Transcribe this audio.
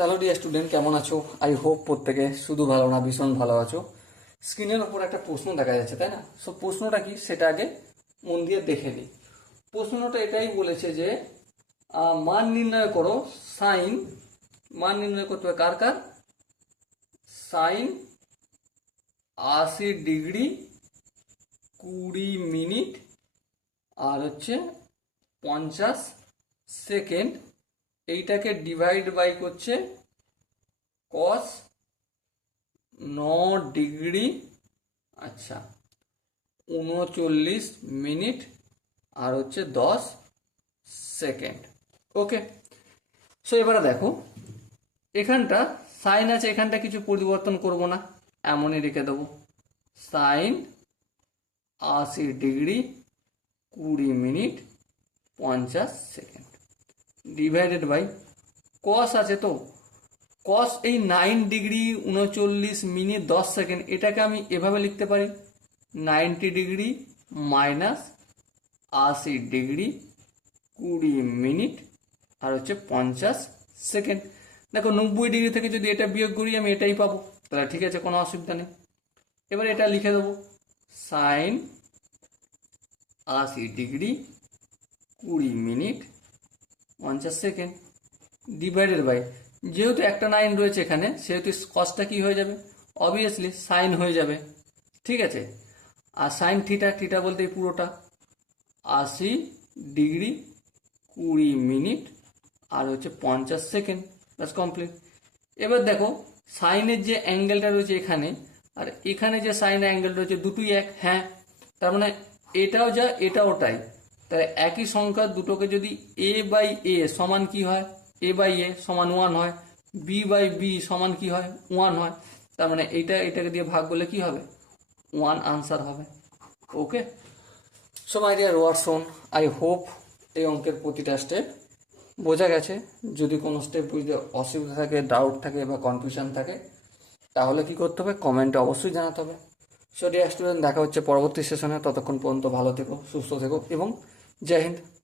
Hello dear student, কেমন আছো? I hope প্রত্যেকে শুধু ভালো না, ভীষণ ভালো আছো। স্ক্রিনের ওপর একটা প্রশ্ন দেখা যাচ্ছে, তাই না? সো প্রশ্নটা কি? সেটা আগে মন দিয়ে দেখে নিই। প্রশ্নটা এটাই বলেছে যে মান নির্ণয় করো সাইন মান নির্ণয় করতে হবে কার কার? সাইন আশি ডিগ্রি কুড়ি মিনিট, আর হচ্ছে পঞ্চাশ সেকেন্ড এইটাকে ডিভাইড বাই করছে কস ন ডিগ্রি আচ্ছা উনচল্লিশ মিনিট আর হচ্ছে দশ সেকেন্ড। ওকে সো এবারে দেখো, এখানটা সাইন আছে, এখানটা কিছু পরিবর্তন করব না, এমনই রেখে দেবো। সাইন আশি ডিগ্রি কুড়ি মিনিট পঞ্চাশ সেকেন্ড। ডিভাইডেড বাই কস আছে তো? কস এই নাইন ডিগ্রি উনচল্লিশ মিনিট দশ সেকেন্ড এটাকে আমি এভাবে লিখতে পারি। নাইনটি ডিগ্রি মাইনাস আশি ডিগ্রি কুড়ি মিনিট, আর হচ্ছে পঞ্চাশ সেকেন্ড দেখো, নব্বই ডিগ্রি থেকে যদি এটা বিয়োগ করি, আমি এটাই পাবো। তাহলে ঠিক আছে, কোনো অসুবিধা নেই। এবার এটা লিখে দেবো। সাইন আশি ডিগ্রি কুড়ি মিনিট পঞ্চাশ সেকেন্ড ডিভাইডেড বাই যেহেতু একটা নাইন রয়েছে এখানে, সেহেতু কসটা কি হয়ে যাবে? অবভিয়াসলি সাইন হয়ে যাবে। ঠিক আছে? আর সাইন থিটা থিটা বলতে পুরোটা। আশি ডিগ্রি কুড়ি মিনিট, আর হচ্ছে পঞ্চাশ সেকেন্ড। ব্যাস কমপ্লিট এবার দেখো সাইনের যে অ্যাঙ্গেলটা রয়েছে এখানে, আর এখানে যে সাইন অ্যাঙ্গেল রয়েছে, দুটোই এক হ্যাঁ। তার মানে এটাও যা, এটাও তাই। তাহলে একই সংখ্যা দুটোকে যদি এ বাই এ সমান কি হয়? এ বাই এ সমান ওয়ান হয়। বি বাই বি সমান কি হয়? ওয়ান হয়। তার মানে এইটা, এটাকে দিয়ে ভাগ করলে কি হবে? ওয়ান আনসার হবে। Okay so my dear Watson I hope এই অঙ্কের প্রতিটা স্টেপ বোঝা গেছে। যদি কোনো স্টেপ বুঝতে অসুবিধা থাকে ডাউট থাকে বা কনফিউশন থাকে, তাহলে কি করতে হবে? কমেন্টে অবশ্যই জানাতে হবে। সো ডিয়ার স্টুডেন্ট দেখা হচ্ছে পরবর্তী সেশনে ততক্ষণ পর্যন্ত ভালো থেকো, সুস্থ থেকো এবং जय हिंद।